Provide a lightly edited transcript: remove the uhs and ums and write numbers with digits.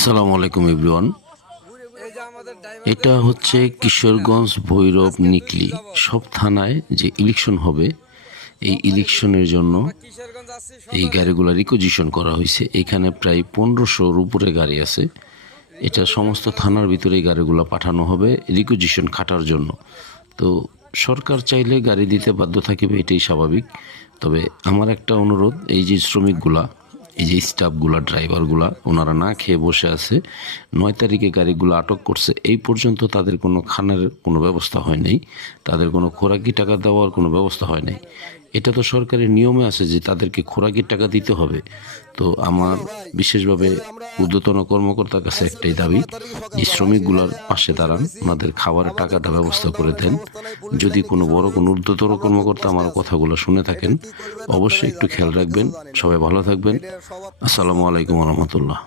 আসসালামু আলাইকুম এভরিওয়ান। এটা হচ্ছে কিশোরগঞ্জ, ভৈরব, নিকলি সব থানায় যে ইলেকশন হবে, এই ইলেকশনের জন্য এই গাড়িগুলো রিকুইজিশন করা হয়েছে। এখানে প্রায় 1500-র উপরে গাড়ি আছে। এটা সমস্ত থানার ভিতরে এই গাড়িগুলো পাঠানো হবে রিকুইজিশন খাটার জন্য। তো সরকার চাইলে গাড়ি দিতে বাধ্য থাকিবে, এটাই স্বাভাবিক। তবে আমার একটা অনুরোধ, এই যে শ্রমিকগুলা, এই যে স্টাফগুলা, ড্রাইভারগুলা, ওনারা না খেয়ে বসে আছে। 9 তারিখে গাড়িগুলো আটক করছে, এই পর্যন্ত তাদের কোনো খানার কোনো ব্যবস্থা হয় নাই, তাদের কোনো খোরাকি টাকা দেওয়ার কোনো ব্যবস্থা হয় নাই। এটা তো সরকারের নিয়মে আছে যে তাদেরকে খোরাকির টাকা দিতে হবে। তো আমার বিশেষভাবে ঊর্ধ্বতন কর্মকর্তার কাছে একটাই দাবি, যে শ্রমিকগুলোর পাশে দাঁড়ান, ওনাদের খাবারের টাকাটা ব্যবস্থা করে দেন। যদি কোনো বড় কোনো ঊর্ধ্বতন কর্মকর্তা আমার কথাগুলো শুনে থাকেন, অবশ্যই একটু খেয়াল রাখবেন। সবাই ভালো থাকবেন। আসসালামু আলাইকুম রহমতুল্লাহ।